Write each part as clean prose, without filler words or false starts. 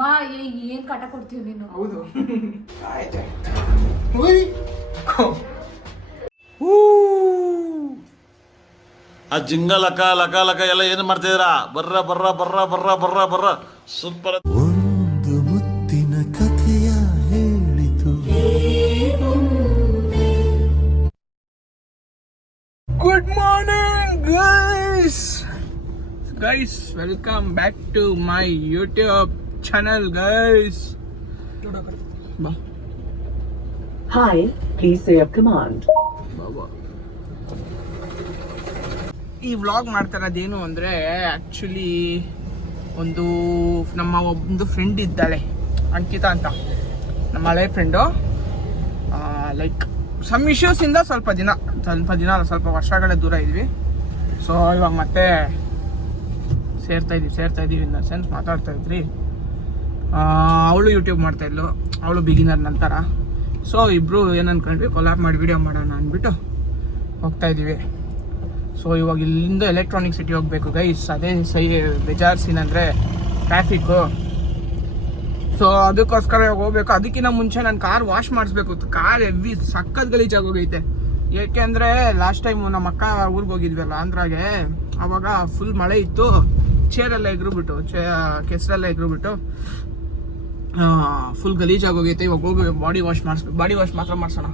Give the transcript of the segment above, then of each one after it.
ಮಾ ಏನ್ ಕಾಟ ಕೊಡ್ತೀವಿ ನೀನು. ಹೌದು ಆ ಜಿಂಗ ಲಕ ಲಕ ಲಕ ಎಲ್ಲ ಏನು ಮಾಡ್ತಿದ್ದೀರಾ? ಬರ್ರ ಬರ್ರ ಬರ್ರ ಬರ್ರ ಬರ್ರ ಬರ್ರ ಸೂಪರ್. ಒಂದು ಮುತ್ತಿನ ಕಥೆಯ ಹೇಳಿತು. Good morning guys welcome back to my YouTube channel guys. ಬಾ Hi, please say a command. ಬಾಬಾ ಈ ವ್ಲಾಗ್ ಮಾಡ್ತಾ ಇರೋದೇನು ಅಂದರೆ ಆ್ಯಕ್ಚುಲಿ ನಮ್ಮ ಒಂದು ಫ್ರೆಂಡ್ ಇದ್ದಾಳೆ ಅಂಕಿತಾ ಅಂತ, ನಮ್ಮ ಹಳೆ ಫ್ರೆಂಡು. ಲೈಕ್ ಸಮ್ ಇಶ್ಯೂಸಿಂದ ಸ್ವಲ್ಪ ಸ್ವಲ್ಪ ವರ್ಷಗಳೇ ದೂರ ಇದ್ವಿ. ಸೊ ಇವಾಗ ಮತ್ತೆ ಸೇರ್ತಾ ಇದ್ದೀವಿ ಇನ್ ದ ಸೆನ್ಸ್ ಮಾತಾಡ್ತಾ ಇದ್ರಿ. ಅವಳು ಯೂಟ್ಯೂಬ್ ಮಾಡ್ತಾಯಿದ್ಲು, ಅವಳು ಬಿಗಿನರ್ ನಂತರ. ಸೊ ಇಬ್ಬರು ಏನು ಅನ್ಕೊಂಡ್ವಿ, ಕೊಲಾಬ್ ಮಾಡಿ ವಿಡಿಯೋ ಮಾಡೋಣ ಅಂದ್ಬಿಟ್ಟು ಹೋಗ್ತಾ ಇದ್ದೀವಿ. ಸೊ ಇವಾಗ ಇಲ್ಲಿಂದ ಎಲೆಕ್ಟ್ರಾನಿಕ್ ಸಿಟಿ ಹೋಗಬೇಕು ಗೈಸ್. ಅದೇ ಬೇಜಾರು ಸೀನ್ ಅಂದರೆ ಟ್ರಾಫಿಕ್ಕು. ಸೊ ಅದಕ್ಕೋಸ್ಕರ ಇವಾಗ ಹೋಗ್ಬೇಕು. ಅದಕ್ಕಿಂತ ಮುಂಚೆ ನಾನು ಕಾರ್ ವಾಶ್ ಮಾಡಿಸ್ಬೇಕು. ಕಾರ್ ಹೆವಿ ಸಖತ್ ಗಲೀಜಾಗಿ ಹೋಗೈತೆ. ಏಕೆಂದರೆ ಲಾಸ್ಟ್ ಟೈಮು ನಮ್ಮ ಅಕ್ಕ ಊರಿಗೆ ಹೋಗಿದ್ವಲ್ಲ ಆಂಧ್ರಾಗೆ, ಆವಾಗ ಫುಲ್ ಮಳೆ ಇತ್ತು. ಚೇರೆಲ್ಲ ಎಗ್ರುಬಿಟ್ಟು ಕೆಸರೆಲ್ಲ ಎಗ್ರುಬಿಟ್ಟು ಫುಲ್ ಗಲೀಜಾಗಿ ಹೋಗೈತೆ. ಇವಾಗ ಹೋಗಿ ಬಾಡಿ ವಾಶ್ ಮಾಡಿಸ್ಬೇಕು. ಬಾಡಿ ವಾಶ್ ಮಾತ್ರ ಮಾಡಿಸೋಣ.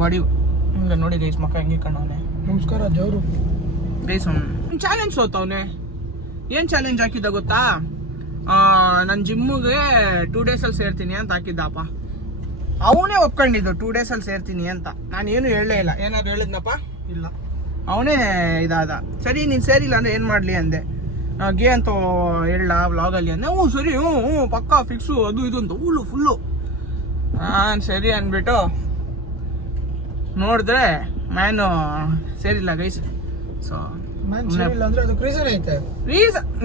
ಬಾಡಿ ಹಿಂಗೆ ನೋಡಿ ಗೈಸ್, ಮಕ್ಕ ಹೆಂಗೆ ಕಣ್ಣವನೆ. ನಮಸ್ಕಾರ ದೇವರು ಗೈಸ್. ಚಾಲೆಂಜ್ ಸೋತವನೆ. ಏನು ಚಾಲೆಂಜ್ ಹಾಕಿದ್ದ ಗೊತ್ತಾ? ನನ್ನ ಜಿಮ್ಮಿಗೆ 2 ಡೇಸಲ್ಲಿ ಸೇರ್ತೀನಿ ಅಂತ ಹಾಕಿದ್ದಪ್ಪ. ಅವನೇ ಒಪ್ಕೊಂಡಿದ್ದು 2 ಡೇಸಲ್ಲಿ ಸೇರ್ತೀನಿ ಅಂತ. ನಾನು ಏನು ಹೇಳಲೇ ಇಲ್ಲ. ಏನಾದ್ರು ಹೇಳಿದ್ನಪ್ಪ? ಇಲ್ಲ. ಅವನೇ ಇದಾದ. ಸರಿ ನೀನು ಸೇರಿಲ್ಲ ಅಂದರೆ ಏನು ಮಾಡಲಿ ಅಂದೆ. ಗೇ ಅಂತ ಹೇಳ ವ್ಲಾಗಲ್ಲಿ ಅಂದೆ. ಹ್ಞೂ ಸರಿ, ಹ್ಞೂ ಪಕ್ಕಾ ಫಿಕ್ಸು ಅದು ಇದು ಅಂತ ಫುಲ್ಲು. ಸರಿ ಅಂದ್ಬಿಟ್ಟು ನೋಡಿದ್ರೆ ಮ್ಯಾನು ಸೇರಿಲ್ಲ ಗೈಸ್. ಸೊ ಅಂದ್ರೆ ಅದಕ್ಕೆ ರೀಸನ್ ಐತೆ.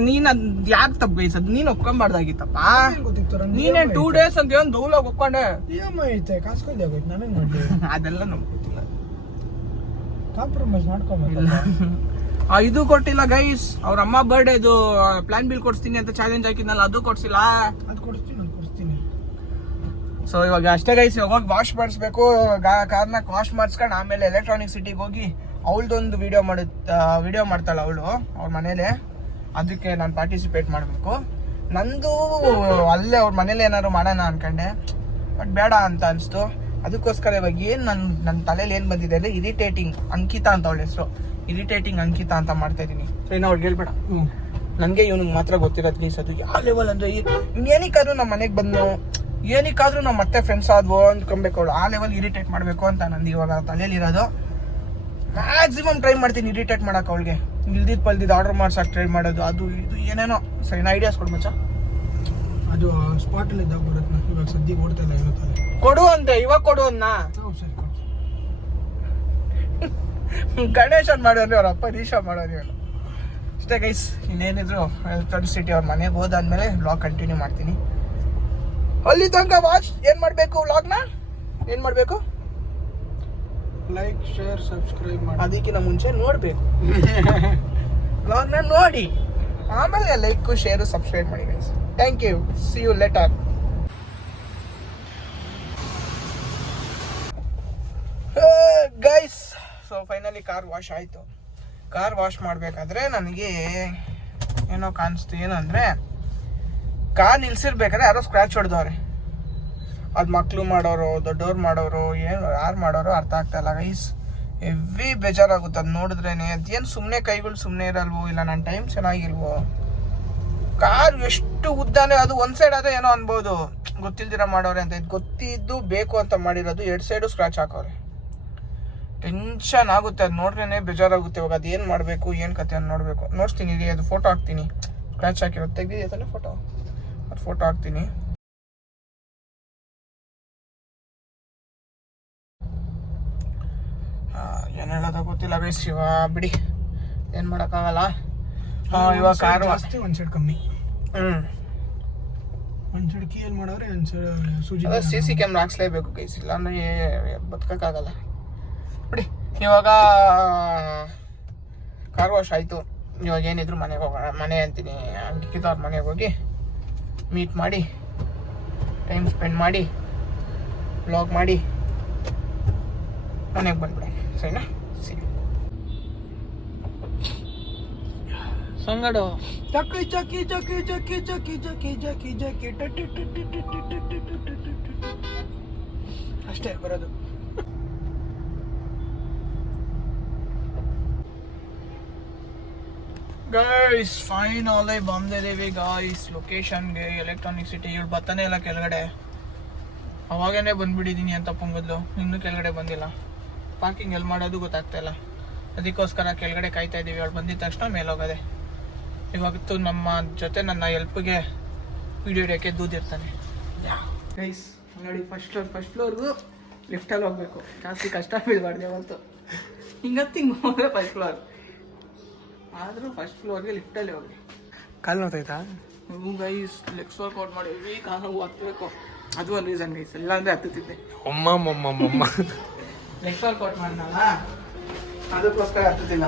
ನೀನ್ ಅದ್ ಯಾಕೆ ತಪ್ಪು ಗೈಸ್? ಅದು ನೀನು ಒಪ್ಕೊಂಬಾರ್ದಾಗಿತ್ತಪ್ಪ. ನೀನೇ 2 ಡೇಸ್ ಅಂತ ಏನು ದೌಲಾಗ ಒಪ್ಕೊಂಡೆ. EMI ಐತೆ, ಕಾಸು ಕೊಯ್ದು ಆಗೋಯ್ತು. ನಾನೇನ್ ಮಾಡ್ಲಿ? ಅದೆಲ್ಲ ನಮ್ಗೆ ಗೊತ್ತಿಲ್ಲ. ಕಾಂಪ್ರಮೈಸ್ ಮಾಡ್ಕೊಂಬಲ್ಲ. ಇದು ಕೊಟ್ಟಿಲ್ಲ ಗೈಸ್. ಅವ್ರ ಅಮ್ಮ ಬರ್ಡೇದು ಪ್ಲಾನ್ ಬಿಲ್ ಕೊಡ್ಸ್ತೀನಿ ಅಂತ ಚಾಲೆಂಜ್ ಹಾಕಿದ್ನಲ್ಲ, ಅದು ಕೊಡ್ಸಿಲ್ಲ. ಅದು ಕೊಡಿಸ್ತೀನಿ. ಸೊ ಇವಾಗ ಅಷ್ಟೇ ಗೈಸ್. ಇವಾಗ ಹೋಗಿ ವಾಶ್ ಮಾಡಿಸ್ಬೇಕು. ಕಾರ್ನ ವಾಶ್ ಮಾಡಿಸ್ಕೊಂಡು ಆಮೇಲೆ ಎಲೆಕ್ಟ್ರಾನಿಕ್ ಸಿಟಿಗೆ ಹೋಗಿ ಅವಳದೊಂದು ವಿಡಿಯೋ ಮಾಡ್ತಾಳೆ ಅವಳು ಅವ್ರ ಮನೇಲೆ. ಅದಕ್ಕೆ ನಾನು ಪಾರ್ಟಿಸಿಪೇಟ್ ಮಾಡಬೇಕು. ನಂದು ಅಲ್ಲೇ ಅವ್ರ ಮನೇಲಿ ಏನಾದ್ರು ಮಾಡೋಣ ಅನ್ಕೊಂಡೆ, ಬಟ್ ಬೇಡ ಅಂತ ಅನಿಸ್ತು. ಅದಕ್ಕೋಸ್ಕರ ಇವಾಗ ಏನು ನನ್ನ ತಲೆಯಲ್ಲಿ ಏನು ಬಂದಿದೆ ಅಂದರೆ ಇರಿಟೇಟಿಂಗ್ ಅಂಕಿತಾ ಅಂತ ಅವಳ ಹೆಸರು. ಇರಿಟೇಟಿಂಗ್ ಅಂಕಿತಾ ಅಂತ ಮಾಡ್ತಾ ಇದ್ದೀನಿ. ಸೊ ಇನ್ನು ಅವ್ಳಿಗೆ ಹೇಳ್ಬೇಡ. ನನಗೆ ಇವನಿಗೆ ಮಾತ್ರ ಗೊತ್ತಿರೋದು ಗೈಸ್. ಅದು ಯಾವ ಲೆವೆಲ್ ಅಂದರೆ ಏನಕ್ಕಾದ್ರೂ ನಮ್ಮ ಮನೆಗೆ ಬಂದು ಏನಕ್ಕಾದ್ರೂ ನಾವು ಮತ್ತೆ ಫ್ರೆಂಡ್ಸ್ ಆದ್ವು ಅಂದ್ಕೊಬೇಕು. ಅವಳು ಆ ಲೆವೆಲ್ ಇರಿಟೇಟ್ ಮಾಡಬೇಕು ಅಂತ ನಂದು ಇವಾಗ ತಲೆಯಲ್ಲಿರೋದು. ಮ್ಯಾಕ್ಸಿಮಮ್ ಟ್ರೈ ಮಾಡ್ತೀನಿ ಇರಿಟೇಟ್ ಮಾಡೋಕೆ ಅವಳಿಗೆ. ಇಲ್ದಿದ್ದು ಆರ್ಡರ್ ಮಾಡ್ಸಕ್ಕೆ ಟ್ರೈ ಮಾಡೋದು, ಅದು ಇದು ಏನೇನೋ. ಸರಿ ನಾ ಐಡಿಯಾಸ್ ಕೊಡು ಮಚ್ಚ. ಅದು ಸ್ಪಾಟಲ್ಲಿ ಇದ್ದಾಗ ಬರುತ್ತೆ. ಇವಾಗ ಸದ್ಯಕ್ಕೆ ಓಡ್ತಾ ಇಲ್ಲ ಏನೋ ತಲೆ. ಕೊಡು ಅಂತೆ, ಇವಾಗ ಕೊಡು ಅನ್ನ. ಸರಿ ಗಣೇಶನ್ ಮಾಡೋರು ಅವ್ರ ಅಪ್ಪ ರೀಶಾ ಮಾಡೋರು ಇವರು. ಅಷ್ಟೇ ಗೈಸ್. ಇನ್ನೇನಿದ್ರು ಎಲೆಕ್ಟ್ರಾನಿಕ್ ಸಿಟಿ ಅವ್ರ ಮನೆಗೆ ಹೋದಾದ್ಮೇಲೆ ವ್ಲಾಗ್ ಕಂಟಿನ್ಯೂ ಮಾಡ್ತೀನಿ. ಅಲ್ಲಿ ತನಕ ವಾಚ್ ಏನು ಮಾಡಬೇಕು? ವ್ಲಾಗ್ನ ಏನು ಮಾಡಬೇಕು? ಲೈಕ್, ಶೇರ್, ಸಬ್ಸ್ಕ್ರೈಬ್ ಮಾಡಿ. ಅದಕ್ಕಿಂತ ಮುಂಚೆ ನೋಡಬೇಕು ವ್ಲಾಗ್ನ ನೋಡಿ ಆಮೇಲೆ ಲೈಕ್, ಶೇರು, ಸಬ್ಸ್ಕ್ರೈಬ್ ಮಾಡಿ guys. Thank you. See you later guys. So finally car wash ಆಯಿತು. ಕಾರ್ ವಾಶ್ ಮಾಡಬೇಕಾದ್ರೆ ನನಗೆ ಏನೋ ಕಾಣಿಸ್ತು. ಏನಂದರೆ ಕಾರ್ ನಿಲ್ಸಿರ್ಬೇಕಾದ್ರೆ ಯಾರೋ ಸ್ಕ್ರ್ಯಾಚ್ ಹೊಡೆದವ್ರೆ. ಅದು ಮಕ್ಕಳು ಮಾಡೋರು, ದೊಡ್ಡವ್ರು ಮಾಡೋರು, ಯಾರು ಮಾಡೋರು ಅರ್ಥ ಆಗ್ತಾಯಿಲ್ಲ ಗೈಸ್. ಹೆವಿ ಬೇಜಾರಾಗುತ್ತೆ ಅದು ನೋಡಿದ್ರೇನೆ. ಅದೇನು ಸುಮ್ಮನೆ ಕೈಗಳು ಸುಮ್ಮನೆ ಇರಲ್ವೋ, ಇಲ್ಲ ನನ್ನ ಟೈಮ್ ಚೆನ್ನಾಗಿಲ್ವೋ. ಕಾರ್ ಎಷ್ಟು ಉದ್ದಾನೆ, ಅದು ಒಂದು ಸೈಡ್ ಆದರೆ ಏನೋ ಅನ್ಬೋದು ಗೊತ್ತಿಲ್ದಿರ ಮಾಡೋರೆ ಅಂತ. ಇದು ಗೊತ್ತಿದ್ದು ಬೇಕು ಅಂತ ಮಾಡಿರೋದು 2 ಸೈಡು ಸ್ಕ್ರ್ಯಾಚ್ ಹಾಕೋರೆ. ಟೆನ್ಷನ್ ಆಗುತ್ತೆ ಅದು ನೋಡ್ರೇ, ಬೇಜಾರಾಗುತ್ತೆ. ಇವಾಗ ಅದು ಏನು ಮಾಡಬೇಕು, ಏನು ಕತೆ ಅಂತ ನೋಡಬೇಕು. ನೋಡ್ತೀನಿ ರೀ, ಅದು ಫೋಟೋ ಹಾಕ್ತೀನಿ. ಸ್ಕ್ರ್ಯಾಚ್ ಹಾಕಿರೋದು ತೆಗ್ದಿದೆ ತಾನೆ ಫೋಟೋ, ಅದು ಫೋಟೋ ಹಾಕ್ತೀನಿ. ಏನು ಹೇಳೋದ ಗೊತ್ತಿಲ್ಲ ಗೈಸ್. ಬಿಡಿ, ಏನು ಮಾಡೋಕ್ಕಾಗಲ್ಲ. ಇವಾಗ ಕಾರು ಜಾಸ್ತಿ, ಒಂದು ಸೈಡ್ ಕಮ್ಮಿ. ಒಂದು ಸೈಡ್ ಕೀ ಏನು ಮಾಡೋರೆ, ಒಂದು ಸೈಡ್ ಸೂಜಿ. CC ಕ್ಯಾಮ್ರಾ ಹಾಕ್ಸ್ಲೇಬೇಕು ಗೈಸ್, ಇಲ್ಲ ಅಂದರೆ ಬದುಕೋಕ್ಕಾಗಲ್ಲ. ಬಿಡಿ, ಇವಾಗ ಕಾರ್ ವಾಶ್ ಆಯಿತು. ಇವಾಗ ಏನಿದ್ರು ಮನೆಗೆ ಹೋಗೋಣ. ಮನೆ ಅಂತೀನಿ, ಅಂಕಿತಾ ಅವ್ರ ಮನೆಗೆ ಹೋಗಿ ಮೀಟ್ ಮಾಡಿ ಟೈಮ್ ಸ್ಪೆಂಡ್ ಮಾಡಿ ವ್ಲಾಗ್ ಮಾಡಿ ಮನೆಗೆ ಬಂದ್ಬಿಡೋಣ ಸರಿನಾ. ಸಂಗಡು ಚಕ್ಕಿ ಚಕ್ಕಿ ಚಕ್ಕಿ ಚಕ್ಕಿ ಚಕ್ಕಿ ಚಕ್ಕಿ ಚಕ್ಕಿ ಚಕ್ಕಿ ಅಷ್ಟೇ ಬರೋದು. ಗೈಸ್ ಫೈನಲಿ ಬಂದಿದ್ದೀವಿ ಗಾಯ್ಸ್ ಲೊಕೇಶನ್ಗೆ, ಎಲೆಕ್ಟ್ರಾನಿಕ್ ಸಿಟಿ. ಇವಳು ಬರ್ತಾನೆ ಇಲ್ಲ ಕೆಳಗಡೆ, ಅವಾಗೇನೆ ಬಂದ್ಬಿಟ್ಟಿದ್ದೀನಿ ಅಂತ ಪೊಂಗದ್ಲು, ಇನ್ನೂ ಕೆಳಗಡೆ ಬಂದಿಲ್ಲ. ಪಾರ್ಕಿಂಗ್ ಎಲ್ಲಿ ಮಾಡೋದು ಗೊತ್ತಾಗ್ತಾ ಇಲ್ಲ, ಅದಕ್ಕೋಸ್ಕರ ಕೆಳಗಡೆ ಕಾಯ್ತಾ ಇದ್ದೀವಿ. ಅವಳು ಬಂದಿದ ತಕ್ಷಣ ಮೇಲೋಗದೆ. ಇವತ್ತು ನಮ್ಮ ಜೊತೆ ನನ್ನ ಹೆಲ್ಪ್ಗೆ ವಿಡಿಯೋ ಹಿಡಿಯೋಕ್ಕೆ ದೂದಿರ್ತಾನೆ. ಗೈಸ್ ನೋಡಿ, ಫಸ್ಟ್ ಫ್ಲೋರ್ಗೂ ಲಿಫ್ಟಲ್ಲಿ ಹೋಗ್ಬೇಕು. ಜಾಸ್ತಿ ಕಷ್ಟ ಬೀಳಬಾರ್ದು ಯಾವತ್ತು. ಹಿಂಗೆ ಹೋದ್ರೆ ಫಸ್ಟ್ ಫ್ಲೋರ್, ಆದರೂ ಫಸ್ಟ್ ಫ್ಲೋರ್ಗೆ ಲಿಫ್ಟಲ್ಲಿ ಹೋಗಿ. ಕಾಲು ನೋಡ್ತಾಯ್ತಾ? ಗೈಸ್ ಲೆಗ್ಸ್ ವರ್ಕೌಟ್ ಮಾಡಿದ್ವಿ, ಕಾಲು ಹತ್ತಬೇಕು. ಅದು ಒಂದು ರೀಸನ್ ಗೈಸ್, ಇಲ್ಲಾಂದರೆ ಹತ್ತುತ್ತಿದ್ದೆ. ಅಮ್ಮ ಲೆಗ್ಸ್ ವರ್ಕೌಟ್ ಮಾಡಿದ್ನಲ್ಲ, ಅದಕ್ಕೋಸ್ಕರ ಹತ್ತುತ್ತಿಲ್ಲ.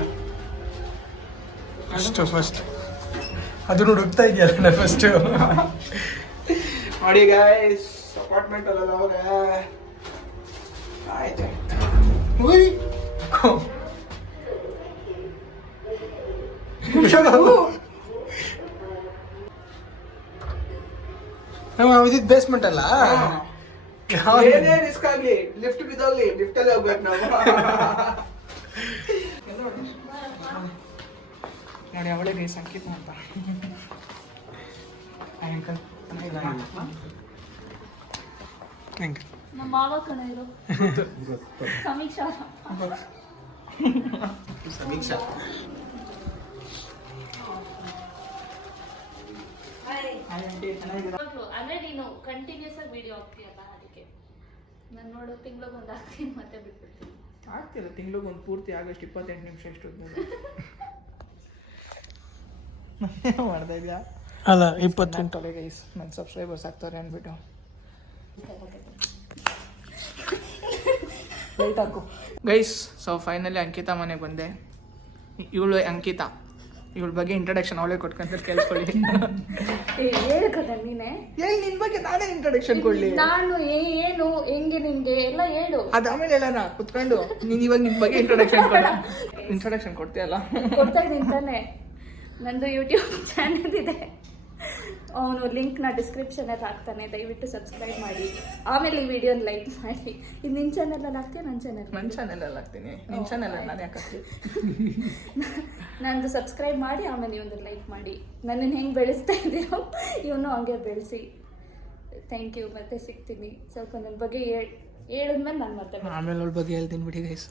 ಫಸ್ಟ್ ಅದು ಹುಡುಕ್ತಾ ಇದೆಯಲ್ಲ ಫಸ್ಟು. ನೋಡಿ ಗೈಸ್, ಅಪಾರ್ಟ್ಮೆಂಟ್ ಅಲ್ಲ ಅವ್ರೆ. ಆಯ್ತು ಇದಿದ್ದು ಬೇಸ್ಮೆಂಟ್ ಅಲ್ಲ, ಏನೇ ರಿಸ್ಕ್ ಆಗ್ಲಿ, ಲಿಫ್ಟ್ ಬಿದ್ದೋಗ್ಲಿ, ಲಿಫ್ಟ್ ಅಲ್ಲೇ ಹೋಗ್ಬೇಕು ನಾವು. ನೋಡಿ ಅವಳೇ ಗೈಸ್ ಅಂಕಿತ ಅಂತ. ಅಂಕಲ್ ನಮ್ಮ ಮಾವ ಕಣ ಇರೋ ಸಮೀಕ್ಷಾ. ಅಂದ್ರೆ ನೀನು ಕಂಟಿನ್ಯೂಸ್ ಆಗಿ ವಿಡಿಯೋ ಹಾಕ್ತೀಯಲ್ಲ, ಅದಕ್ಕೆ ನಾನು ನೋಡೋ ತಿಂಗ್ಳಿಗೆ ಒಂದು ಹಾಕ್ತೀನಿ ಮತ್ತೆ ಬಿಟ್ಬಿಡ್ತೀನಿ. ಆಗ್ತಿಲ್ಲ, ತಿಂಗ್ಳಿಗೆ ಒಂದು ಪೂರ್ತಿ ಆಗಸ್ಟ್ 28 ನಿಮಿಷ ಎಷ್ಟು ಮಾಡ್ತಾ ಇದೆಯಾ? ಅಲ್ಲ 28 ಗೈಸ್ ನನ್ನ ಸಬ್ಸ್ಕ್ರೈಬರ್ಸ್ ಆಗ್ತಾರೆ ಅಂದ್ಬಿಟ್ಟು ಲೈಟ್ ಹಾಕು ಗೈಸ್. ಸೊ ಫೈನಲಿ ಅಂಕಿತಾ ಮನೆಗೆ ಬಂದೆ. ಇವಳು ಅಂಕಿತಾ, ಇವಳ ಬಗ್ಗೆ ಇಂಟ್ರಡಕ್ಷನ್ ಅವಳೇ ಕೊಟ್ಕೊಂತಾರೆ, ಕೇಳಿಸ್ಕೊಳ್ಳಿ. ಹೇಳ್ಕದ ನೀನೆ, ನಿನ್ ಬಗ್ಗೆ ನಾನೇ ಇಂಟ್ರಡಕ್ಷನ್ ಕೊಡ್ಲಿ? ನಾನು ಏನು ಹೆಂಗೆ ನಿನ್ಗೆ ಎಲ್ಲ ಹೇಳು. ಅದಾದ್ಮೇಲೆ ಹೇಳೋಣ ಕುತ್ಕೊಂಡು. ನೀನ್ ಇವಾಗ ನಿನ್ ಬಗ್ಗೆ ಇಂಟ್ರಡಕ್ಷನ್ ಕೊಡ್ತೀಯಲ್ಲ? ಕೊಡ್ತಾ ಇದ್ದೀನಿ ತಾನೆ. ನಂದು ಯೂಟ್ಯೂಬ್ ಚಾನೆಲ್ ಇದೆ, ಅವನು ಲಿಂಕ್ನ ಡಿಸ್ಕ್ರಿಪ್ಷನಲ್ಲಿ ಹಾಕ್ತಾನೆ, ದಯವಿಟ್ಟು ಸಬ್ಸ್ಕ್ರೈಬ್ ಮಾಡಿ. ಆಮೇಲೆ ಈ ವಿಡಿಯೋನ ಲೈಕ್ ಮಾಡಿ. ಇದು ನಿನ್ನ ಚಾನಲಲ್ಲಿ ಹಾಕ್ತೀಯ? ನನ್ನ ಚಾನಲಲ್ಲಿ ಹಾಕ್ತೀನಿ. ನಿನ್ನ ಚಾನಲಲ್ಲಿ ನಾನು ಯಾಕೆ ಹಾಕ್ತೀನಿ? ನಂದು ಸಬ್ಸ್ಕ್ರೈಬ್ ಮಾಡಿ, ಆಮೇಲೆ ಇವನು ಲೈಕ್ ಮಾಡಿ. ನನ್ನನ್ನು ಹೆಂಗೆ ಬೆಳೆಸ್ತಾ ಇದ್ದೀರೋ ಇವನು ಹಂಗೆ ಬೆಳೆಸಿ. Thank you. ಮತ್ತೆ ಸಿಗ್ತೀನಿ. ಸ್ವಲ್ಪ ನನ್ನ ಬಗ್ಗೆ ಹೇಳಿದ್ಮೇಲೆ ನಾನು ಮತ್ತೆ ಆಮೇಲೆ ಅವಳ ಬಗ್ಗೆ ಹೇಳ್ತೀನಿ ಬಿಡಿ ಗೈಸ್.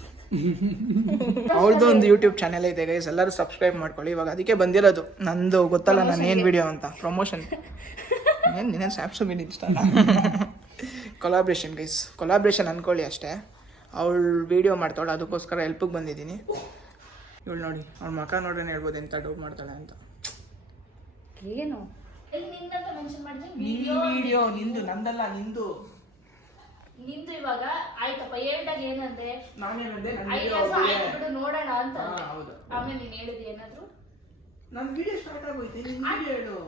ಅವ್ರದ್ದು ಒಂದು ಯೂಟ್ಯೂಬ್ ಚಾನೆಲ್ ಇದೆ ಗೈಸ್, ಎಲ್ಲರೂ ಸಬ್ಸ್ಕ್ರೈಬ್ ಮಾಡ್ಕೊಳ್ಳಿ. ಇವಾಗ ಅದಕ್ಕೆ ಬಂದಿರೋದು. ನಂದು ಗೊತ್ತಲ್ಲ ನಾನು ಏನು ವಿಡಿಯೋ ಅಂತ, ಪ್ರಮೋಷನ್. ನೀನೇನು ಸ್ಯಾಮ್ಸಂಗ್ ಏನು ಇಷ್ಟ ಅಲ್ಲ. ಕೊಲಾಬ್ರೇಷನ್ ಗೈಸ್, ಕೊಲಾಬ್ರೇಷನ್ ಅಂದ್ಕೊಳ್ಳಿ ಅಷ್ಟೇ. ಅವಳು ವಿಡಿಯೋ ಮಾಡ್ತಾಳೆ, ಅದಕ್ಕೋಸ್ಕರ ಹೆಲ್ಪಿಗೆ ಬಂದಿದ್ದೀನಿ. ಇವಳು ನೋಡಿ, ಅವಳ ಮಕ್ಕ ನೋಡ್ರೆ ಹೇಳ್ಬೋದು ಎಂಥ ಡೌಟ್ ಮಾಡ್ತಾಳೆ ಅಂತ. ಏನು ನಿನ್ನಂತ ಮೆನ್ಷನ್ ಮಾಡಿದ್ರೆ ವಿಡಿಯೋ ನಿಂದು, ನಂದಲ್ಲ ನಿಂದು. ನಿಂದು ಇವಾಗ ಆಯ್ತಪ್ಪ. ಹೇಳ್ದಾಗ ಏನಂದ್ರೆ ನಾನೇನಂದೆ ಬಿಡು ನೋಡೋಣ ಅಂತ. ಹೌದು. ಆಮೇಲೆ ನೀನ್ ಹೇಳಿದ್ ಏನಾದ್ರು ನನ್ನ ವಿಡಿಯೋ ಸ್ಟಾರ್ಟ್ ಆಗೋಯ್ತು, ನಿನ್ನ ವಿಡಿಯೋ ಹೇಳು.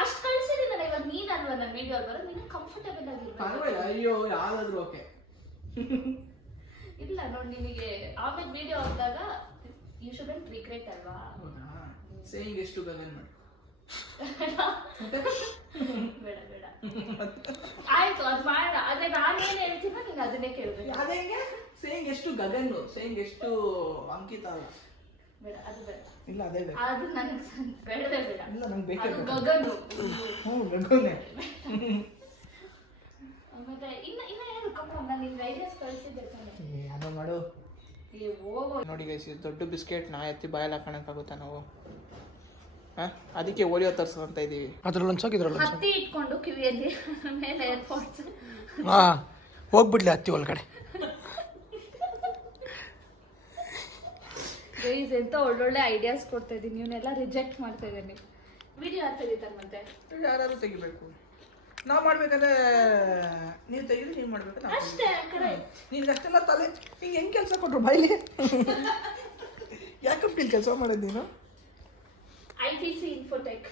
ಅಷ್ಟು ಕಳ್ಸಿದೀನಲ್ಲ ಇವಾಗ. ನೀನ್ ಅಲ್ವಾ ನನ್ನ ವಿಡಿಯೋ ಬರೋ, ನೀನು ಕಂಫರ್ಟಬಲ್ ಆಗಿರ್ಬೇಕು. ಪರವಾಗಿಲ್ಲ, ಅಯ್ಯೋ ಯಾರಾದ್ರೂ ಓಕೆ. ಇಲ್ಲ ನೋಡಿ, ನಿನಗೆ ಆಮೇಲೆ ವಿಡಿಯೋ ಹಾಕಿದಾಗ ಯು ಶುಡಂಟ್ ರಿಗ್ರೆಟ್ ಅಲ್ವಾ? ಹೌದಾ? ಸೇಯಿಂಗ್ ಎಷ್ಟು ಗಗನ್ ಮಾಡಿ. ಬೇಡ ಬೇಡ ಆಯ್ತು, ಅದು ಮಾಡೋಣ. ಆದ್ರೆ ನಾನೇನು ಹೇಳ್ತೀನೋ ನೀನು ಅದನ್ನೇ ಕೇಳ್ಬೇಕು. ಅದೇ ಸೇಯಿಂಗ್ ಎಷ್ಟು ಗಗನ್, ಸೇಯಿಂಗ್ ಎಷ್ಟು ಅಂಕಿತ ಅಲ್ಲ. ಬೇಡ, ಅದು ಬೇಡ. ಇಲ್ಲ ಅದೇ ಬೇಕು. ಅದು ನನಗೆ ಬೇಡವೇ ಬೇಡ. ಇಲ್ಲ ನಂಗೆ ಬೇಕೇ ಬೇಕು. ಗಗನು. ಗಗನೇ. ಮತ್ತೆ ಇನ್ನ ಏನು ಕಪ್ಪ, ನಾನು ನಿಮ್ಗೆ ಐಡಿಯಾಸ್ ಕಳಿಸಿದ್ದೆ ತಾನೆ. ಅದು ಮಾಡು. ಹೋಗೋ ನೋಡಿ ಗೈಸ್, ದೊಡ್ಡ ಬಿಸ್ಕೆಟ್ನ ಎತ್ತಿ ಬಾಯಲ್ಲಿ ಹಾಕೋಣಕ್ಕಾಗುತ್ತಾ ನಾವು? ಅದಕ್ಕೆ ಓಡಿಯೋ ತರಿಸು ಅಂತ ಇದ್ದೀವಿ. ಅದ್ರಲ್ಲಿ ಒಂದು ಹತ್ತಿ ಇಟ್ಕೊಂಡು ಕಿವಿಯಲ್ಲಿ ಮೇಲೆ ಏರ್ಪೋರ್ಟ್ಸ್. ಹೋಗ್ಬಿಡ್ಲಿ ಹತ್ತಿ ಒಳಗಡೆ. ಗೈಸ್ ಎಂತ ಒಳ್ಳೊಳ್ಳೆ ಐಡಿಯಾಸ್ ಕೊಡ್ತಾ ಇದ್ದೀನಿ, ಇವನ್ನೆಲ್ಲ ರಿಜೆಕ್ಟ್ ಮಾಡ್ತಾ ಇದ್ದೀನಿ. ವಿಡಿಯೋ ಯಾರು ತೆಗಿತಾರೆ ಮತ್ತೆ? ಯಾರು ತೆಗಿಬೇಕು. ನಾವು ಮಾಡ್ಬೇಕಾದ್ರೆ ನೀವು ತೆಗಿದ್ರೆ ನೀವು ಮಾಡ್ಬೇಕು ಅಷ್ಟೇ. ನಿನ್ಗೆ ಅಷ್ಟೆಲ್ಲ ತಲೆ ಹಿಂಗೆ ಹೆಂಗೆ ಕೆಲಸ ಕೊಟ್ರು ಬಾಯ್ಲಿ? ಯಾಕಂತ ಇಲ್ಲಿ ಕೆಲಸ ಮಾಡೋದು ನೀನು? ITC Infotech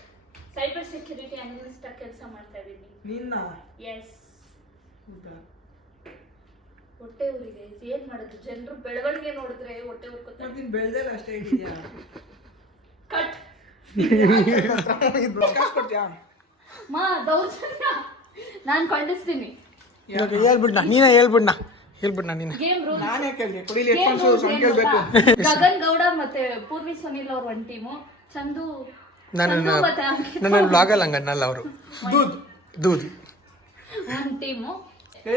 cyber security analyst ಕೆಲಸ ಮಾಡ್ತಾ ಇದ್ದೀನಿ. ನಿನ್ನ ಎಸ್. ಹೊಟ್ಟೆ ಊರಿಗೆ ಏನ್ ಮಾಡೋದು, ಜನರು ಬೆಳವಣಿಗೆ ನೋಡಿದ್ರೆ ಹೊಟ್ಟೆ ಉರ್ಕೋತಾರೆ. ನೀನ್ ಬೆಳ್ದಲ್ಲ ಅಷ್ಟೇ ಇದೆಯಾ? ಕಟ್ ಕಾಸು ಕೊಡ್ತೀಯಾ? ಮಾ ದೌರ್ಜನ್ಯ ನಾನು ಖಂಡಿಸ್ತೀನಿ. ಹೇಳ್ಬಿಡ್ನಾ ನೀನೇ ಹೇಳ್ಬಿಡ್ನಾ ನೀನೆ. ಗೇಮ್ ರೂಲ್ ನಾನೇ ಕೇಳಿದೆ ಕುಡಿಲಿ ಹೆಡ್ಫೋನ್ಸ್ ಸೌಂಡ್ ಕೇಳಬೇಕು. ಗಗನ್ ಗೌಡ ಮತ್ತೆ ಪೂರ್ವಿ ಸುನಿಲ್ ಅವ್ರ ಒಂದ್ ಟೀಮು, ಚಂದು ಚಂದು ಮತ್ತೆ ಅಂಕಿತ್ ನನ್ನ ಬ್ಲಾಗಲ್ಲಿ ಹಂಗ ಅನ್ನಲ್ಲ ಅವರು. ದೂದ್ ಒಂದ್ ಟೀಮು.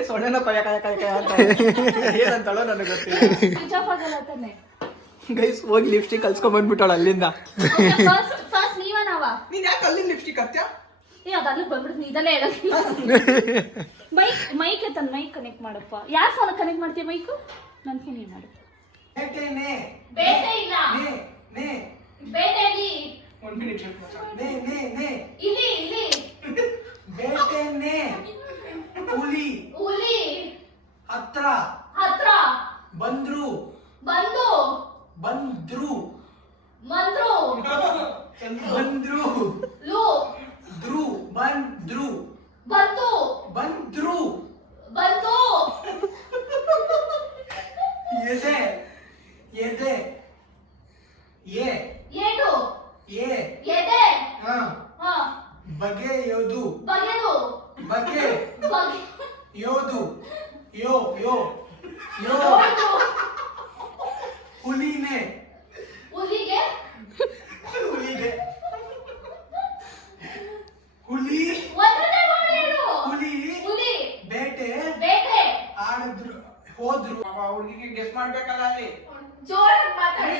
ಸೊಳ್ಳೆನ ಕಯ ಅಂತ ಏನಂತಾಳೋ ನನಗೆ ಗೊತ್ತಿಲ್ಲ. ಸ್ವಿಚ್ ಆಫ್ ಆಗಲ್ಲ ತಾನೆ ಗೈಸ್ ಹೋಗಿ ಲಿಪ್ಸ್ಟಿಕ್ ಕಲ್ಸ್ಕೊಂಡ್ ಬಂದ್ಬಿಟ್ಟಾಳ ಅಲ್ಲಿಂದ. ಫಸ್ಟ್ ನೀವ ನಾವ ನೀನ್ ಯಾಕೆ ಅಲ್ಲಿ ಲಿಪ್ಸ್ಟಿಕ್ ಹತ್ಯ? ಅದು ಅಲ್ಲಿಗೆ ಬಂದ್ಬಿಡ್ತು, ನೀ ಇದಲ್ಲೇ ಹೇಳೋದಿಲ್ಲ. ಮೈಕ್ ತನ್ನ ಮೈಕ್ ಕನೆಕ್ಟ್ ಮಾಡಪ್ಪ. ಯಾರ ಫೋನ್ ಕನೆಕ್ಟ್ ಮಾಡ್ತೀಯ ಮೈಕು? ನನ್ನ ಫೋನ್ ಏನು ಮಾಡುತ್ತೆ? ಬೇಟೆ ಇಲ್ಲ, ಬೇಟೆ ಇಲ್ಲಿ. ಒಂದ್ ಮಿನಿಟ್ ಇಲ್ಲಿ ಇಲ್ಲಿ ಬೇಟೆನೆ ಹುಲಿ ಹುಲಿ ಹತ್ರ ಹತ್ರ ಬಂದ್ರು ಬಂದು ಬಂದ್ರು ಮಂದ್ರು ಬಂದ್ರು ಲು ದ್ರು ಬಂದ್ರು ಬಂತು ಬಂದ್ರು ಬಂತು ಎದೆ ಎದೆ ಎ ಏಟು ಎ ಎದೆ ಹಾ ಹಾ ಬಗೆಯೋದು ಬಗೆದು ಬಗೆ ಬಗೆ ಯೋದು ಯೋ ಯೋ ಯೋ ಹುಲಿನೆ ಹುಲಿಗೆ ಹುಲಿಗೆ ಹುಲಿ ಒಂದನೇ ಮಾಡಿ ಹೇಳು. ಹುಲಿ ಹುಲಿ ಬೇಟೆ ಬೇಟೆ ಆಡಿದ್ರು ಹೋದ್ರು ಹುಡುಗಿಗೆ ಗೆಸ್ ಮಾಡ್ಬೇಕಲ್ಲ ಅಲ್ಲಿ. ಜೋರಾಗಿ ಮಾತಾಡಿ.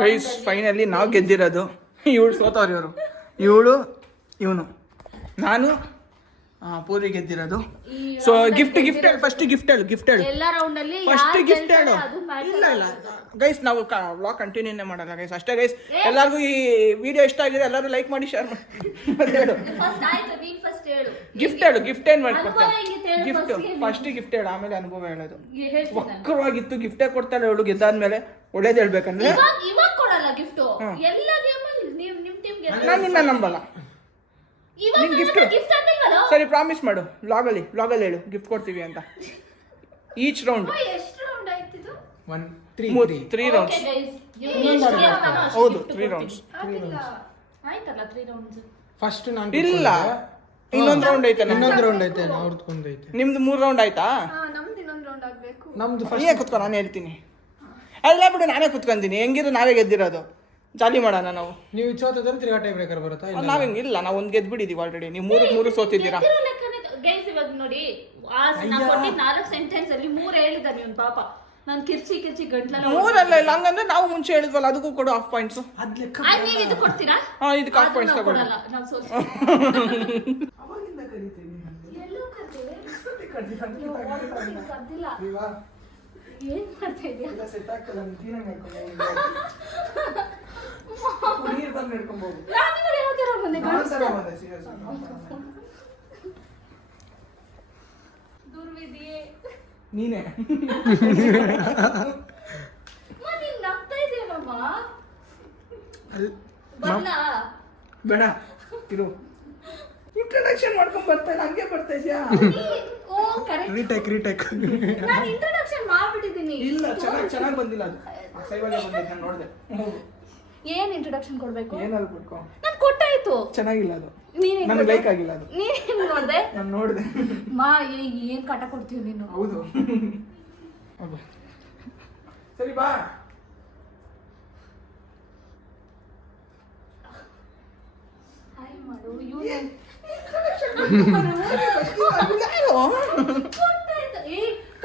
ಗೈಸ್ ಫೈನಲಿ ನಾವು ಗೆದ್ದಿರೋದು. ಇವಳು ಸೋತವ್ರು ಇವರು, ಇವನು ನಾನು ಪೂರಿ ಗೆದ್ದಿರೋದು. ಸೊ ಗಿಫ್ಟ್ ಹೇಳು ಫಸ್ಟ್ ಗಿಫ್ಟ್ ಹೇಳು ಎಲ್ಲ ರೌಂಡ್ ಅಲ್ಲಿ ಫಸ್ಟ್ ಯಾರು ಗಿಫ್ಟ್ ಹೇಳು. ಅದು matter ಇಲ್ಲ ಆಗಲ್ಲ. ಗೈಸ್ ನಾವು ವ್ಲಾಗ್ ಕಂಟಿನ್ಯೂನೇ ಮಾಡಲ್ಲ ಗೈಸ್, ಅಷ್ಟೇ ಗೈಸ್. ಎಲ್ಲರಿಗೂ ಈ ವಿಡಿಯೋ ಇಷ್ಟ ಆಗಿದೆ, ಎಲ್ಲರೂ ಲೈಕ್ ಮಾಡಿ ಶೇರ್ ಮಾಡಿ. ಹೇಳು ಫಸ್ಟ್ ಆಯ್ತು, ನೀನ್ ಫಸ್ಟ್ ಹೇಳು. ಗಿಫ್ಟ್ ಹೇಳು. ಗಿಫ್ಟ್ ಏನ್ ಮಾಡ್ಕೊಡ್ತೀಯ? ಅನುಭವ ಹೆಂಗಿತ್ತು ಹೇಳು ಗಿಫ್ಟ್ first ಗೆ. ಫಸ್ಟ್ ಗಿಫ್ಟ್ ಹೇಳು, ಆಮೇಲೆ ಅನುಭವ ಹೇಳೋದು. ಹೇಳ್ತೀನಿ ನಾನು. ವಕ್ರವಾಗಿತ್ತು ಗಿಫ್ಟೇ ಕೊಡ್ತಾಳೆ ಅವಳು ಗೆದ್ದಾದ್ಮೇಲೆ. ಒಳ್ಳೇದು ಹೇಳ್ಬೇಕಂದ್ರೆ ಇವಾಗ ಕೊಡಲ್ಲ ಗಿಫ್ಟ್. ಹ್ಮ್. ಎಲ್ಲ ಗೇಮಲ್ಲಿ ನಿಮ್ ಟೀಮ್ ಗೆ ನಾನು ನಿನ್ನ ನಂಬಲ್ಲ. ಇವಾಗ ನಿನ್ gift? ಗಿಫ್ಟ್ ಅಂದಿಲ್ವಲ್ಲ? ಸರಿ ಪ್ರಾಮಿಸ್ ಮಾಡು, ವ್ಲಾಗಲ್ಲಿ ಹೇಳು ಗಿಫ್ಟ್ ಕೊಡ್ತೀವಿ ಅಂತ. ಈಚ್ ರೌಂಡ್ ಎಷ್ಟು ರೌಂಡ್ ಆಯ್ತಿದು? 3 ರೌಂಡ್ಸ್. Okay guys, ಹೌದು 3 ರೌಂಡ್ಸ್. ಆಯ್ತಲ್ಲ 3 ರೌಂಡ್ಸ್. ಫಸ್ಟ್ ನಾನು ಇಲ್ಲ ಇನ್ನೊಂದು ರೌಂಡ್ ಐತೆ. ಇನ್ನೊಂದು ರೌಂಡ್ ಐತೆ, ಅವ್ರದ್ದು ಐತೆ. ನಿಮ್ದು 3 ರೌಂಡ್ ಆಯ್ತಾ? ನಮ್ದು ಇನ್ನೊಂದು ರೌಂಡ್ ಆಗ್ಬೇಕು. ನಮ್ದು ನೀವೇ ಕುತ್ಕೊ, ನಾನು ಹೇಳ್ತೀನಿ. ಅಲ್ಲ ಬಿಡು, ನಾನೇ ಕುತ್ಕೊಂತೀನಿ. ಹೆಂಗಿದ್ರು ನಾವೇ ಗೆದ್ದಿರೋದು, ಜಾಲಿ ಮಾಡೋಣ ನಾವು. ನೀವು ಸೋತದ್ರೆ ತಿರ್ಗಾ ಟೈ ಬ್ರೇಕರ್ ಬರುತ್ತಾ? ನಾವ್ ಹೆಂಗಿಲ್ಲ, ನಾವು ಒಂದು ಗೆದ್ಬಿಟ್ಟಿದೀವಿ ಆಲ್ರೆಡಿ. ನೀವು 3 ಸೋತಿದ್ದೀರಾ. ಗೈಸ್ ಇವಾಗ ನೋಡಿ, ನಾನು ಕೊಟ್ಟಿದ್ದ 4 ಸೆಂಟೆನ್ಸ್ ಅಲ್ಲಿ 3 ಹೇಳಿದ್ದಾನೆ ಇವ್ನು ಪಾಪ. ನಾನು ಕಿರ್ಚಿ ಗಂಟ್ಲೆಲ್ಲ 3 ಅಲ್ಲ ಇಲ್ಲ ಹಂಗಂದ್ರೆ ನಾವು ಮುಂಚೆ ಹೇಳಿದ್ವಲ್ಲ, ಅದಕ್ಕೂ ಕೊಡು ಹಾಫ್ ಪಾಯಿಂಟ್ಸ್. ನೀವು ಇದು ಕೊಡ್ತೀರಾ? ಹಾ ಇದಕ್ಕೆ ಹಾಫ್ ಪಾಯಿಂಟ್ಸ್ ತಗೊಳ್ಳಿ. ನಾವು ಸೋಲ್ತೀವಿ. ಎಲ್ಲೂ ಕರ್ದಿಲ್ಲ. ಏನ್ ಮಾಡ್ತಾ ಇದೀಯ? ನಾನು ಇವಾಗ ಯಾವ ತರ ಬಂದೆ ಕಾಣಿಸ್ತಾ? ದುರ್ವಿಧಿಯೇ. ನೀನೇ ಮತ್ತೆ ನಗ್ತಾ ಇದೆಯಲ್ಲಮ್ಮ. ಬಲ್ಲ ಬೇಡ ಇರು, ಇಂಟ್ರೊಡಕ್ಷನ್ ಮಾಡ್ಕೊಂಡ್ ಬರ್ತಾನೆ, ಹಂಗೆ ಬರ್ತಾ ಇದೆಯಾ? ಓ ಕರೆಕ್ಟ್. ರೀಟೇಕ್ ನಾನು ಇಂಟ್ರೊಡಕ್ಷನ್ ಮಾಡ್ಬಿಟ್ಟಿದ್ದೀನಿ. ಇಲ್ಲ ಚೆನ್ನಾಗಿ ಬಂದಿಲ್ಲ ಅದು. ಸೈವಾಗೆ ಬಂದಿದೆ, ನಾನು ನೋಡಿದೆ. ಏನ್ ಇಂಟ್ರೊಡಕ್ಷನ್ ಕೊಡ್ಬೇಕು? ಏನಲ್ಲಿ ಕೊಡ್ಕೊ. ನಾನು ಕೊಟ್ಟಾಯ್ತು. ಚೆನ್ನಾಗಿಲ್ಲ ಅದು, ನೀನ್ ನನಗೆ ಲೈಕ್ ಆಗಿಲ್ಲ ಅದು. ನೀನ್ ನೋಡ್ದೆ? ನಾನು ನೋಡಿದೆ. ಮಾ ಏನ್ ಕಾಟ ಕೊಡ್ತೀವಿ ನೀನು? ಹೌದು. ಸರಿ ಬಾ. ಹಾಯ್ ಮಾಡು.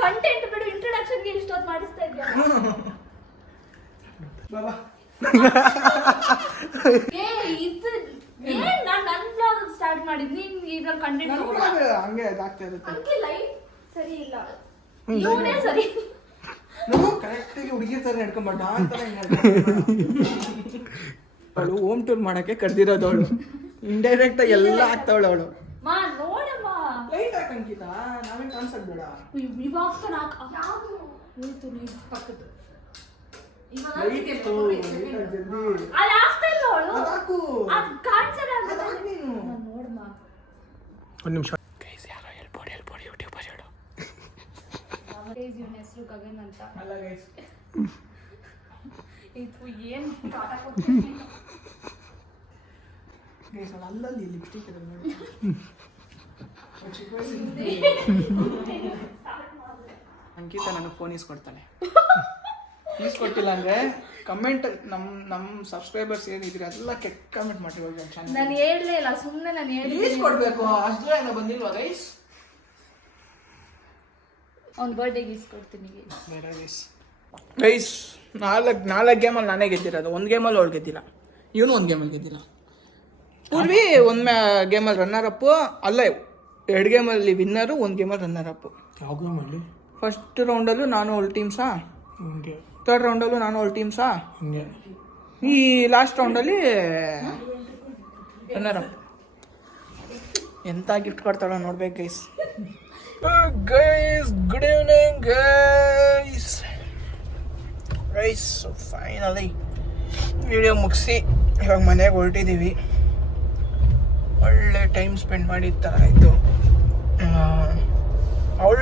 ಕಂಟೆಂಟ್ ಬಿಡು, ಇಂಟ್ರೊಡಕ್ಷನ್ ಗೆ ಇಷ್ಟೊತ್ತು ಮಾಡಿಸ್ತಾ ಇದ್ಯಾ? ಬಾಬಾ ಏನ್ ನಾನು ನನ್ನ ಬ್ಲಾಗ್ ಸ್ಟಾರ್ಟ್ ಮಾಡಿದ್, ನೀನ್ ಇದ್ರಲ್ಲಿ ಕಂಟೆಂಟ್ ಹಂಗೆ ಅದಾಗ್ತಾ ಇರುತ್ತೆ. ಹಂಗೆ ಲೈಫ್ ಸರಿ ಇಲ್ಲ, ಇವನೇ ಸರಿ. ನಾವು ಕರೆಕ್ಟಾಗಿ ಹುಡುಗಿ ತರ ನಡ್ಕೊಂಬಟ್ಟ ಅಂತಾನೆ ಅವಳು ಹೋಮ್ ಟೂರ್ ಮಾಡಕ್ಕೆ ಕರ್ದಿರೋದು. ಅವಳು ಇಂಡೈರೆಕ್ಟ್ ಆಗಿ ಎಲ್ಲ ಆಗ್ತಾವಳು ಅವಳು. ಮಾ ನೋಡಮ್ಮ, ಲೈಟ್ ಹಾಕಂಕಿತ ನಾವೇನ್ ಕಾಣಿಸಕ್ ಬೇಡ. ಇವಾಗ ಯಾವುದು ಹೋಯ್ತು ನೀರು ಪಕ್ಕದ ಅಲ್ಲಿ ಆಗ್ತಾ ಇಲ್ಲ ಅವಳು ಅದು ಕಾಣಿಸಲ್ಲ ನೋಡಮ್ಮ ಒಂದು ನಿಮಿಷ ಇವನ ಹೆಸರು ಗಗನ್ ಅಂತ ಇದು ಏನು ಅಲ್ಲಲ್ಲಿ ಲಿಪ್ಸ್ಟಿಕ್ ಇದೆ ನೋಡಿ. ಅಂಕಿತ ನನಗೆ ಫೋನ್ ಈಸ್ಕೊಡ್ತಾಳೆ. ಈಸ್ಕೊಟ್ಟಿಲ್ಲ ಅಂದರೆ ಕಮೆಂಟ್ ನಮ್ಮ ಸಬ್ಸ್ಕ್ರೈಬರ್ಸ್ ಏನಿದ್ರೆ ಎಲ್ಲ ಕೆಟ್ಟ ಕಮೆಂಟ್ ಮಾಡಿ ಚಾನಲ್. ನಾನು ಹೇಳಲೇ ಇಲ್ಲ, ಸುಮ್ಮನೆ ನಾನು ಹೇಳಿ ಈಸ್ಕೊಡ್ಬೇಕು. ಅಷ್ಟು ದೂರ ಏನೋ ಬಂದಿಲ್ವಾ ಗೈಸ್? ಅವ್ನ ಬರ್ಡೇಗೆ ಇಸ್ಕೊಡ್ತೀನಿ ಗೈಸ್. ನಾಲ್ಕು ಗೇಮಲ್ಲಿ ನಾನೇ ಗೆದ್ದಿರೋದು. ಒಂದು ಗೇಮಲ್ಲಿ ಅವಳು ಗೆದ್ದಿಲ್ಲ, ಇವನು ಒಂದು ಗೇಮಲ್ಲಿ ಗೆದ್ದಿಲ್ಲ. ಪೂರ್ವಿ ಒಂದು ಗೇಮಲ್ಲಿ ರನ್ನರ್ ಅಪ್ಪು ಅಲ್ಲ, 2 ಗೇಮಲ್ಲಿ ವಿನ್ನರು, 1 ಗೇಮಲ್ಲಿ ರನ್ನರ್ ಅಪ್ಪು. ಯಾವ ಗೇಮ್ ಅಲ್ಲಿ? ಫಸ್ಟ್ ರೌಂಡಲ್ಲೂ ನಾನು ಅವಳ ಟೀಮ್ಸಾ, ಹಂಗೆ 3rd ರೌಂಡಲ್ಲೂ ನಾನು ಅವಳ ಟೀಮ್ಸಾ, ಹಂಗೆ ಈ ಲಾಸ್ಟ್ ರೌಂಡಲ್ಲಿ ರನ್ನರ್ ಅಪ್. ಎಂಥ ಗಿಫ್ಟ್ ಕೊಡ್ತಾಳ ನೋಡ್ಬೇಕು guys. Guys good evening guys. Finally video ಮುಗಿಸಿ ಇವಾಗ ಮನೆಗೆ ಹೊರಟಿದ್ದೀವಿ. ಒಳ್ಳೆ ಟೈಮ್ ಸ್ಪೆಂಡ್ ಮಾಡಿದ ಥರ ಆಯಿತು. ಅವಳ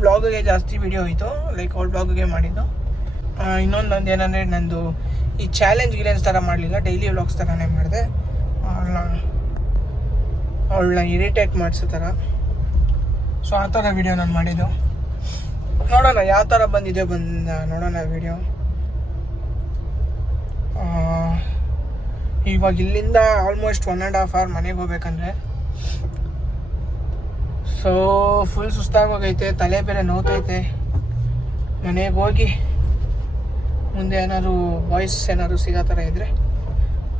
ವ್ಲಾಗ್ಗೆ ಜಾಸ್ತಿ ವಿಡಿಯೋ ಹೋಯಿತು, ಲೈಕ್ ಅವಳ ವ್ಲಾಗ್ಗೆ ಮಾಡಿದ್ದು. ಇನ್ನೊಂದು ಏನಂದರೆ, ನಂದು ಈ ಚಾಲೆಂಜ್ ಗಿಲೆಂಜ್ ಥರ ಮಾಡಲಿಲ್ಲ, ಡೈಲಿ ವ್ಲಾಗ್ಸ್ ಥರನೇ ಮಾಡಿದೆ. ಅವಳನ್ನ ಇರಿಟೇಟ್ ಮಾಡಿಸೋ ಥರ. ಸೊ ಆ ಥರ ವಿಡಿಯೋ ನಾನು ಮಾಡಿದ್ದು. ನೋಡೋಣ ಯಾವ ಥರ ಬಂದಿದೆ, ನೋಡೋಣ ವಿಡಿಯೋ. ಇವಾಗ ಇಲ್ಲಿಂದ ಆಲ್ಮೋಸ್ಟ್ 1.5 hour ಮನೆಗೆ ಹೋಗ್ಬೇಕಂದ್ರೆ. ಸೊ ಫುಲ್ ಸುಸ್ತಾಗೋಗೈತೆ, ತಲೆ ಬೇರೆ ನೋವ್ತೈತೆ. ಮನೆಗೆ ಹೋಗಿ ಮುಂದೆ ಏನಾದ್ರು ಬಾಯ್ಸ್ ಏನಾದ್ರು ಸಿಗೋ ಥರ ಇದ್ದರೆ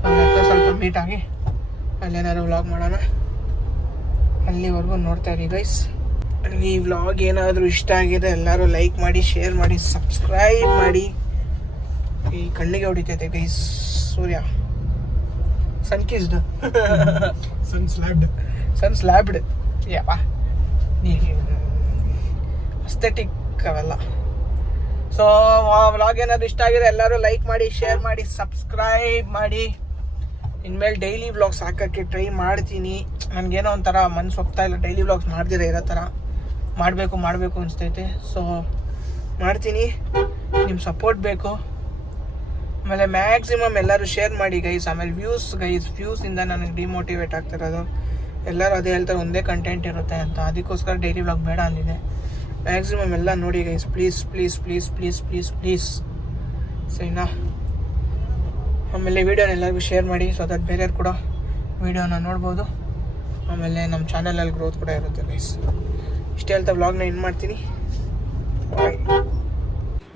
ಅವ್ರ ಹತ್ರ ಸ್ವಲ್ಪ ಮೀಟಾಗಿ ಅಲ್ಲೇನಾದ್ರು ವ್ಲಾಗ್ ಮಾಡೋಣ. ಅಲ್ಲಿವರೆಗೂ ನೋಡ್ತಾ ಇರಿ ಗೈಸ್. ಈ ವ್ಲಾಗ್ ಏನಾದರೂ ಇಷ್ಟ ಆಗಿದೆ ಎಲ್ಲರೂ ಲೈಕ್ ಮಾಡಿ, ಶೇರ್ ಮಾಡಿ, ಸಬ್ಸ್ಕ್ರೈಬ್ ಮಾಡಿ. ಈ ಕಣ್ಣಿಗೆ ಹೊಡಿತೈತೆ ಗೈಸ್ ಸೂರ್ಯ. ಸನ್ಕಿಸ್ಡ್ ಸನ್ ಸ್ಲ್ಯಾಬ್ಡ್ ಯಪ್ಪ. ಅಸ್ಥೆಟಿಕ್ ಅವೆಲ್ಲ. ಸೊ ವ್ಲಾಗ್ ಏನಾದ್ರು ಇಷ್ಟ ಆಗಿದೆ ಎಲ್ಲರೂ ಲೈಕ್ ಮಾಡಿ, ಶೇರ್ ಮಾಡಿ, ಸಬ್ಸ್ಕ್ರೈಬ್ ಮಾಡಿ. ಇನ್ಮೇಲೆ ಡೈಲಿ ವ್ಲಾಗ್ಸ್ ಹಾಕೋಕ್ಕೆ ಟ್ರೈ ಮಾಡ್ತೀನಿ. ನನಗೇನೋ ಒಂಥರ ಮನ್ಸು ಹೋಗ್ತಾ ಇಲ್ಲ ಡೈಲಿ ವ್ಲಾಗ್ಸ್ ಮಾಡ್ದಿರ ಇರೋ ಥರ. ಮಾಡಬೇಕು ಅನಿಸ್ತೈತೆ. ಸೊ ಮಾಡ್ತೀನಿ, ನಿಮ್ಮ ಸಪೋರ್ಟ್ ಬೇಕು. ಆಮೇಲೆ ಮ್ಯಾಕ್ಸಿಮಮ್ ಎಲ್ಲರೂ ಶೇರ್ ಮಾಡಿ ಗೈಸ್. ಆಮೇಲೆ ವ್ಯೂಸಿಂದ ನನಗೆ ಡಿಮೋಟಿವೇಟ್ ಆಗ್ತಿರೋದು. ಎಲ್ಲರೂ ಅದೇ ಹೇಳ್ತಾರೆ ಒಂದೇ ಕಂಟೆಂಟ್ ಇರುತ್ತೆ ಅಂತ, ಅದಕ್ಕೋಸ್ಕರ ಡೈಲಿ ವ್ಲಾಗ್ ಬೇಡ ಅಂದಿದೆ. ಮ್ಯಾಕ್ಸಿಮಮ್ ಎಲ್ಲ ನೋಡಿ guys, please please please please please please ಸರಿನಾ? ಆಮೇಲೆ ವೀಡಿಯೋನ ಎಲ್ಲರಿಗೂ ಶೇರ್ ಮಾಡಿ, ಸೊ ದಟ್ ಬೇರೆಯವ್ರು ಕೂಡ ವೀಡಿಯೋನ ನೋಡ್ಬೋದು. ಆಮೇಲೆ ನಮ್ಮ ಚಾನಲಲ್ಲಿ ಗ್ರೋತ್ ಕೂಡ ಇರುತ್ತೆ ಗೈಸ್. ಇಷ್ಟು ಹೇಳ್ತಾ ವ್ಲಾಗ್ನ ಎಂಡ್ ಮಾಡ್ತೀನಿ. ಬಾಯ್.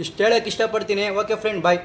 ಇಷ್ಟು ಹೇಳೋಕ್ಕೆ ಇಷ್ಟಪಡ್ತೀನಿ. ಓಕೆ ಫ್ರೆಂಡ್, ಬಾಯ್.